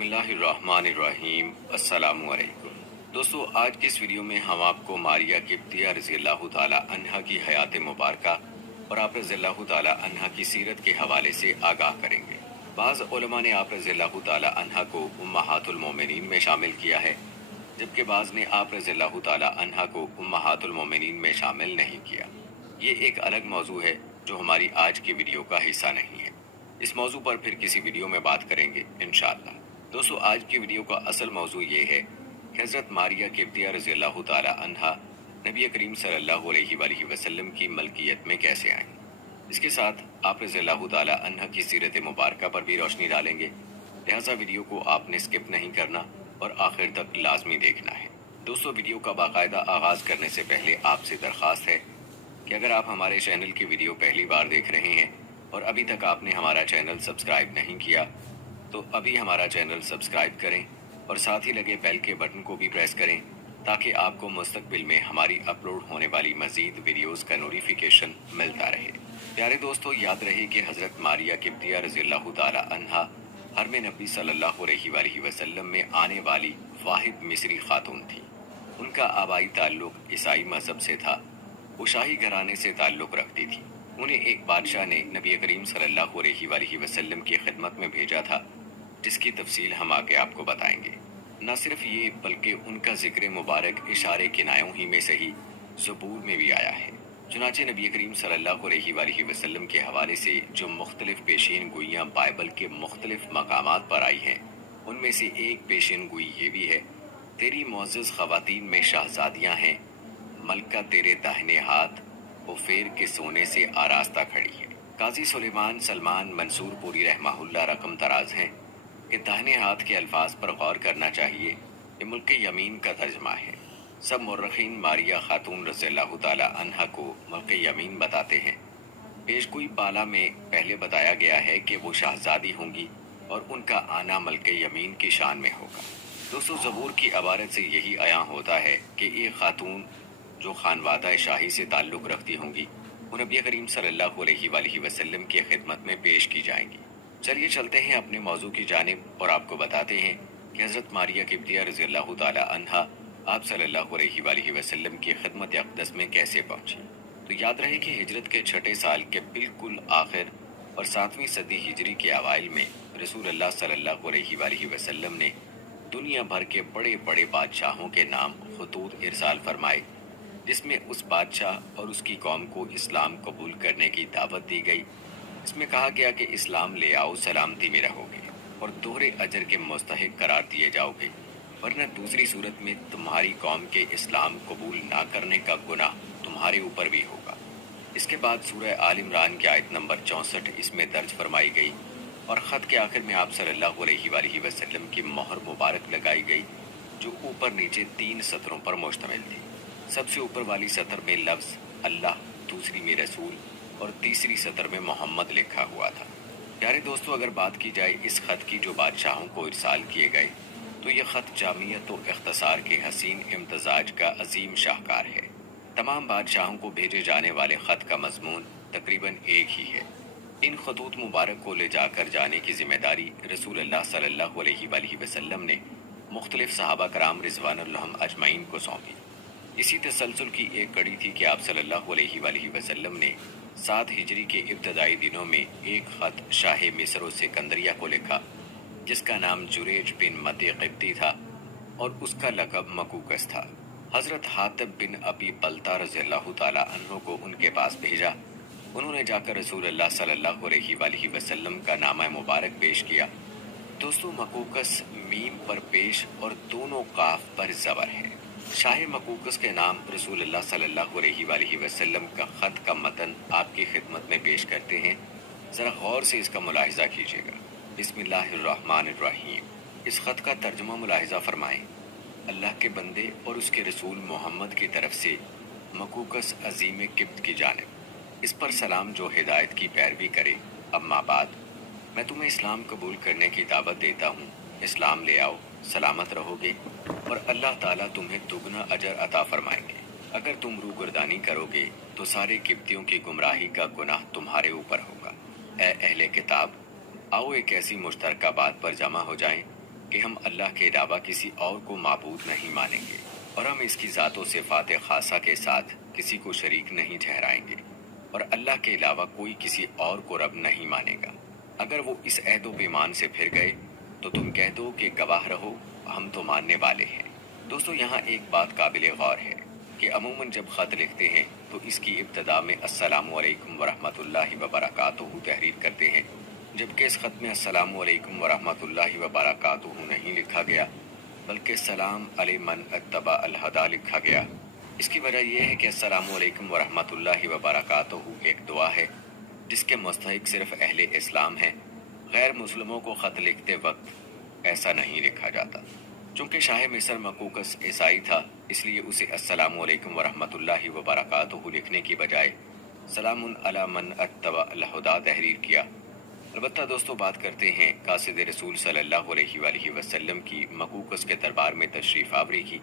بسم اللہ الرحمن الرحیم۔ السلام علیکم دوستو، آج کی اس ویڈیو میں ہم آپ کو ماریہ قبطیہ رضی اللہ تعالیٰ عنہا کی حیات مبارکہ اور آپ رضی اللہ تعالیٰ عنہا کی سیرت کے حوالے سے آگاہ کریں گے۔ بعض علماء نے آپ رضی اللہ تعالیٰ عنہا کو امہات المومنین میں شامل کیا ہے، جبکہ بعض نے آپ رضی اللہ تعالیٰ عنہا کو امہات المومنین میں شامل نہیں کیا۔ یہ ایک الگ موضوع ہے جو ہماری آج کی ویڈیو کا حصہ نہیں ہے۔ اس موضوع پر پھر کسی ویڈیو میں بات کریں گے انشاءاللہ۔ دوستو، آج کی ویڈیو کا اصل موضوع یہ ہے کہ حضرت ماریہ قبطیہ رضی اللہ تعالیٰ عنہا نبی کریم صلی اللہ علیہ وآلہ وسلم کی ملکیت میں کیسے آئیں۔ اس کے ساتھ آپ رضی اللہ تعالیٰ عنہا کی سیرت مبارکہ پر بھی روشنی ڈالیں گے، لہٰذا ویڈیو کو آپ نے اسکپ نہیں کرنا اور آخر تک لازمی دیکھنا ہے۔ دوستو، ویڈیو کا باقاعدہ آغاز کرنے سے پہلے آپ سے درخواست ہے کہ اگر آپ ہمارے چینل کی ویڈیو پہلی بار دیکھ رہے ہیں اور ابھی تک آپ نے ہمارا چینل سبسکرائب نہیں کیا تو ابھی ہمارا چینل سبسکرائب کریں اور ساتھ ہی لگے بیل کے بٹن کو بھی پریس کریں تاکہ آپ کو مستقبل میں ہماری اپلوڈ ہونے والی مزید ویڈیوز کا نوٹیفیکیشن ملتا رہے۔ پیارے دوستو، یاد رہے کہ حضرت ماریہ قبطیہ رضی اللہ تعالیٰ عنہا حرم نبی صلی اللہ علیہ وآلہ وسلم میں آنے والی واحد مصری خاتون تھی۔ ان کا آبائی تعلق عیسائی مذہب سے تھا۔ وہ شاہی گھرانے سے تعلق رکھتی تھی۔ انہیں ایک بادشاہ نے نبی کریم صلی اللہ علیہ وآلہ وسلم کی خدمت میں بھیجا تھا، جس کی تفصیل ہم آگے آپ کو بتائیں گے۔ نہ صرف یہ بلکہ ان کا ذکر مبارک اشارے کنایوں ہی میں سے ہی زبور میں بھی آیا ہے۔ چنانچہ نبی کریم صلی اللہ علیہ وآلہ وسلم کے حوالے سے جو مختلف پیشین گوئیاں بائبل کے مختلف مقامات پر آئی ہیں، ان میں سے ایک پیشین گوئی یہ بھی ہے: تیری معزز خواتین میں شہزادیاں ہیں، ملکہ تیرے داہنے ہاتھ اوفیر کے سونے سے آراستہ کھڑی ہے۔ قاضی سلیمان سلمان منصور پوری رحمہ اللہ رقم تراز ہیں کہ داہنے ہاتھ کے الفاظ پر غور کرنا چاہیے، یہ ملک یمین کا ترجمہ ہے۔ سب مورخین ماریہ خاتون رضی اللہ تعالیٰ عنہا کو ملک یمین بتاتے ہیں۔ پیشگوئی بالا میں پہلے بتایا گیا ہے کہ وہ شہزادی ہوں گی اور ان کا آنا ملک یمین کی شان میں ہوگا۔ دوستو، زبور کی عبارت سے یہی عیاں ہوتا ہے کہ ایک خاتون جو خانوادہ شاہی سے تعلق رکھتی ہوں گی وہ نبی کریم صلی اللہ علیہ وآلہ وسلم کی خدمت میں پیش کی جائیں گی۔ چلیے چلتے ہیں اپنے موضوع کی جانب اور آپ کو بتاتے ہیں کہ حضرت ماریہ قبطیہ رضی اللہ تعالیٰ عنہا آپ صلی اللہ علیہ وآلہ وسلم کی خدمت اقدس میں کیسے پہنچی۔ تو یاد رہے کہ ہجرت کے چھٹے سال کے بالکل آخر اور 7ویں صدی ہجری کے اوائل میں رسول اللہ صلی اللہ علیہ وآلہ وسلم نے دنیا بھر کے بڑے بڑے بادشاہوں کے نام خطوط ارسال فرمائے، جس میں اس بادشاہ اور اس کی قوم کو اسلام قبول کرنے کی دعوت دی گئی۔ اس میں کہا گیا کہ اسلام لے آؤ، سلامتی میں رہو گے اور دوہرے اجر کے مستحق قرار دیے جاؤ گے، ورنہ دوسری صورت میں تمہاری قوم کے اسلام قبول نہ کرنے کا گناہ تمہارے اوپر بھی ہوگا۔ اس کے بعد سورہ آل عمران کی آیت نمبر 64 اس میں درج فرمائی گئی اور خط کے آخر میں آپ صلی اللہ علیہ وآلہ وسلم کی مہر مبارک لگائی گئی، جو اوپر نیچے 3 سطروں پر مشتمل تھی۔ سب سے اوپر والی سطر میں لفظ اللہ، دوسری میں رسول اور تیسری سطر میں محمد لکھا ہوا تھا۔ پیارے دوستو، اگر بات کی جائے اس خط کی جو بادشاہوں کو ارسال کیے گئے تو یہ خط جامعیت و اختصار کے حسین امتزاج کا عظیم شاہکار ہے۔ تمام بادشاہوں کو بھیجے جانے والے خط کا مضمون تقریباً ایک ہی ہے۔ ان خطوط مبارک کو لے جا کر جانے کی ذمہ داری رسول اللہ صلی اللہ علیہ وآلہ وسلم نے مختلف صحابہ کرام رضوان اللہ اجمعین کو سونپی۔ اسی تسلسل کی ایک کڑی تھی کہ آپ صلی اللہ علیہ وآلہ وسلم نے 7 ہجری کے ابتدائی دنوں میں ایک خط شاہ مصر و سکندریہ کو لکھا، جس کا نام جریج بن متی قبطی تھا اور اس کا لقب مکوکس تھا۔ حضرت حاتب بن ابی بلتہ رضی اللہ تعالیٰ عنہ کو ان کے پاس بھیجا۔ انہوں نے جا کر رسول اللہ صلی اللہ علیہ وآلہ وسلم کا نامہ مبارک پیش کیا۔ دوستو، مکوکس میم پر پیش اور دونوں قاف پر زبر ہے۔ شاہ مکوکس کے نام رسول اللہ صلی اللہ علیہ وآلہ وسلم کا خط کا متن آپ کی خدمت میں پیش کرتے ہیں، ذرا غور سے اس کا ملاحظہ کیجیے گا۔ بسم اللہ الرحمن الرحیم۔ اس خط کا ترجمہ ملاحظہ فرمائیں۔ اللہ کے بندے اور اس کے رسول محمد کی طرف سے مکوکس عظیم قبط کی جانب، اس پر سلام جو ہدایت کی پیروی کرے۔ اما بعد، میں تمہیں اسلام قبول کرنے کی دعوت دیتا ہوں۔ اسلام لے آؤ، سلامت رہو گے اور اللہ تعالیٰ تمہیں دگنا اجر عطا فرمائیں گے۔ اگر تم روگردانی کرو گے تو سارے قبطیوں کی گمراہی کا گناہ تمہارے اوپر ہوگا۔ اے اہل کتاب، آؤ ایک ایسی مشترکہ بات پر جمع ہو جائیں کہ ہم اللہ کے علاوہ کسی اور کو معبود نہیں مانیں گے اور ہم اس کی ذات و صفات خاصہ کے ساتھ کسی کو شریک نہیں ٹھہرائیں گے اور اللہ کے علاوہ کوئی کسی اور کو رب نہیں مانے گا۔ اگر وہ اس عہد و پیمان سے پھر گئے تو تم کہہ دو کہ گواہ رہو، ہم تو ماننے والے ہیں۔ دوستو، یہاں ایک بات قابل غور ہے کہ عموماً جب خط لکھتے ہیں تو اس کی ابتدا میں السلام علیکم ورحمۃ اللہ وبرکاتہ تحریر کرتے ہیں، جبکہ اس خط میں السلام علیکم ورحمۃ اللہ وبرکاتہ نہیں لکھا گیا بلکہ سلام علی من اتبع الہدی لکھا گیا۔ اس کی وجہ یہ ہے کہ السلام علیکم ورحمۃ اللہ وبرکاتہ ایک دعا ہے جس کے مستحق صرف اہل اسلام ہیں۔ غیر مسلموں کو خط لکھتے وقت ایسا نہیں لکھا جاتا۔ چونکہ شاہ مصر مقوقس عیسائی تھا، اس لیے اسے السلام علیکم ورحمۃ اللہ وبرکاتہ لکھنے کی بجائے سلام علی من اتبع الہدی تحریر کیا۔ البتہ دوستو، بات کرتے ہیں قاصد رسول صلی اللہ علیہ وآلہ وسلم کی مقوقس کے دربار میں تشریف آوری کی۔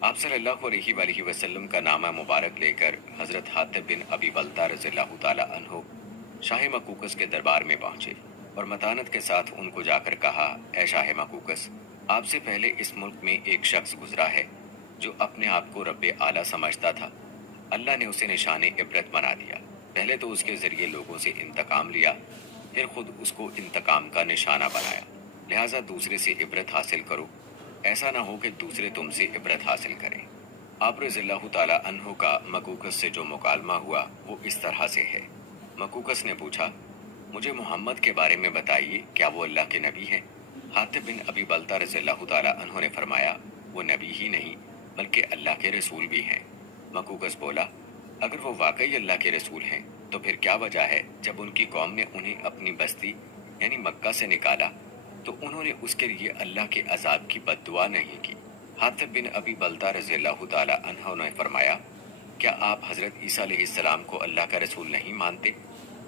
آپ صلی اللہ علیہ وآلہ وسلم کا نامہ مبارک لے کر حضرت حاتب بن ابی بلتہ رضی اللہ تعالی عنہ شاہ مقوقس کے دربار میں پہنچے اور متانت کے ساتھ ان کو جا کر کہا، اے شاہ مقوقس، آپ سے پہلے اس ملک میں ایک شخص گزرا ہے جو اپنے آپ کو رب اعلیٰ سمجھتا تھا۔ اللہ نے اسے نشان عبرت بنا دیا۔ پہلے تو اس کے ذریعے لوگوں سے انتقام لیا، پھر خود اس کو انتقام کا نشانہ بنایا۔ لہٰذا دوسرے سے عبرت حاصل کرو، ایسا نہ ہو کہ دوسرے تم سے عبرت حاصل کریں۔ آپ رضی اللہ تعالی عنہ کا مقوقس سے جو مکالمہ ہوا وہ اس طرح سے ہے۔ مقوقس نے پوچھا، مجھے محمد کے بارے میں بتائیے، کیا وہ اللہ کے نبی ہیں؟ حاتب بن ابی بلتہ رضی اللہ تعالی عنہ نے فرمایا، وہ نبی ہی نہیں بلکہ اللہ کے رسول بھی ہیں۔ مقوقس بولا، اگر وہ واقعی اللہ کے رسول ہیں تو پھر کیا وجہ ہے جب ان کی قوم نے انہیں اپنی بستی یعنی مکہ سے نکالا تو انہوں نے اس کے لیے اللہ کے عذاب کی بد دعا نہیں کی؟ حاتب بن ابی بلتہ رضی اللہ تعالی عنہ نے فرمایا، کیا آپ حضرت عیسیٰ علیہ السلام کو اللہ کا رسول نہیں مانتے؟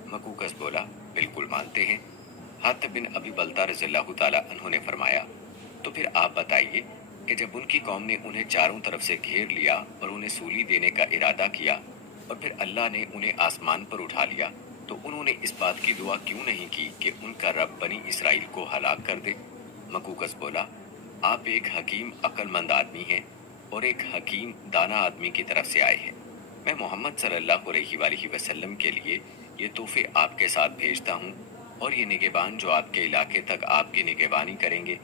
مقوقس بولا، بالکل مانتے ہیں۔ حاتب بن ابی بلتہ رضی اللہ تعالی عنہ نے فرمایا، تو پھر آپ بتائیے کہ جب ان کی قوم نے انہیں چاروں طرف سے گھیر لیا اور انہیں سولی دینے کا ارادہ کیا اور پھر اللہ نے انہیں آسمان پر اٹھا لیا تو انہوں نے اس بات کی دعا کیوں نہیں کی کہ ان کا رب بنی اسرائیل کو ہلاک کر دے؟ مقوقس بولا، آپ ایک حکیم عقل مند آدمی ہیں اور ایک حکیم دانا آدمی کی طرف سے آئے ہیں۔ میں محمد صلی اللہ علیہ وآلہ وسلم کے لیے یہ تحفے آپ کے ساتھ بھیجتا ہوں اور یہ نگہبان جو آپ کے علاقے تک آپ کی نگہبانی کریں گے۔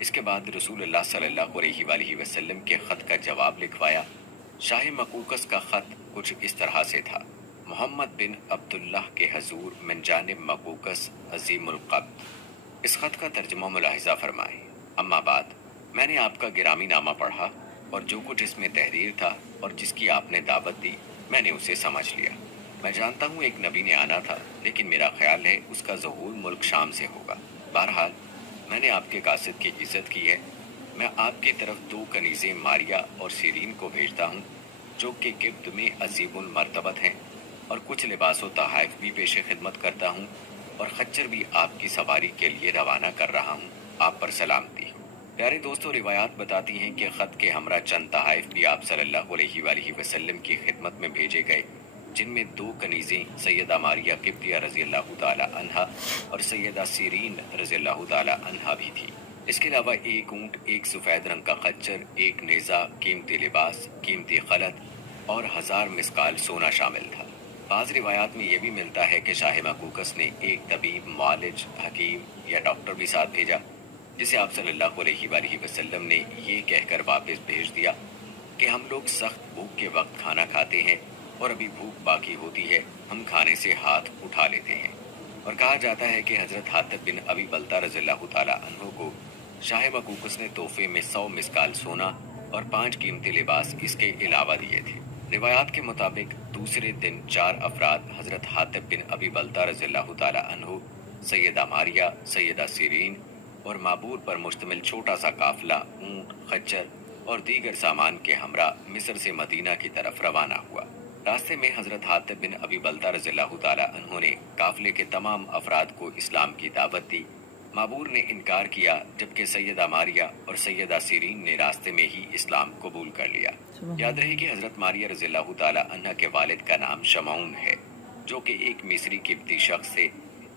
اس کے بعد رسول اللہ صلی اللہ علیہ وآلہ وسلم کے خط کا جواب لکھوایا۔ شاہ مقوقس کا خط کچھ اس طرح سے تھا، محمد بن عبداللہ کے حضور من جانب مقوقس عظیم القبر۔ اس خط کا ترجمہ ملاحظہ فرمائیں۔ اما بعد، میں نے آپ کا گرامی نامہ پڑھا اور جو کچھ اس میں تحریر تھا اور جس کی آپ نے دعوت دی میں نے اسے سمجھ لیا۔ میں جانتا ہوں ایک نبی نے آنا تھا، لیکن میرا خیال ہے اس کا ظہور ملک شام سے ہوگا۔ بہرحال میں نے آپ کے قاصد کی عزت کی ہے۔ میں آپ کی طرف 2 کنیزیں ماریا اور سیرین کو بھیجتا ہوں جو کہ قبط میں عظیم المرتبت ہیں، اور کچھ لباس و تحائف بھی پیش خدمت کرتا ہوں اور خچر بھی آپ کی سواری کے لیے روانہ کر رہا ہوں۔ آپ پر سلامتی۔ پیارے دوستو، روایات بتاتی ہیں کہ خط کے ہمراہ چند تحائف بھی آپ صلی اللہ علیہ وآلہ وسلم کی خدمت میں بھیجے گئے، جن میں 2 کنیزیں سیدہ ماریہ قبطیہ رضی اللہ تعالی عنہا اور سیدہ سیرین رضی اللہ تعالی عنہا بھی تھی۔ اس کے علاوہ 1 اونٹ، 1 سفید رنگ کا خچر، 1 نیزہ، قیمتی لباس، قیمتی خلط اور 1000 مسقال سونا شامل تھا۔ بعض روایات میں یہ بھی ملتا ہے کہ شاہ مقوقس نے ایک طبیب، معالج، حکیم یا ڈاکٹر بھی ساتھ بھیجا، جسے آپ صلی اللہ علیہ وآلہ وسلم نے یہ کہہ کر واپس بھیج دیا کہ ہم لوگ سخت بھوک کے وقت کھانا کھاتے ہیں اور ابھی بھوک باقی ہوتی ہے، ہم کھانے سے ہاتھ اٹھا لیتے ہیں۔ اور کہا جاتا ہے کہ حضرت حاتب بن ابی بلتہ رضی اللہ تعالی عنہ کو شاہ مقوقس نے تحفے میں 100 مسقال سونا اور 5 قیمتی لباس اس کے علاوہ دیے تھے۔ روایات کے مطابق دوسرے دن 4 افراد حضرت حاتب بن ابی بلتہ رضی اللہ تعالی عنہ، سیدہ ماریہ، سیدہ سیرین اور معبور پر مشتمل چھوٹا سا قافلہ اونٹ، خچر اور دیگر سامان کے ہمراہ مصر سے مدینہ کی طرف روانہ ہوا۔ راستے میں حضرت حاتب بن ابی بلتہ رضی اللہ تعالی عنہ نے قافلے کے تمام افراد کو اسلام کی دعوت دی۔ معبور نے انکار کیا، جبکہ سیدہ ماریہ اور سیدہ سیرین نے راستے میں ہی اسلام قبول کر لیا۔ یاد رہے کہ حضرت ماریہ رضی اللہ تعالی عنہ کے والد کا نام شمعون ہے، جو کہ ایک مصری قبطی شخص تھے۔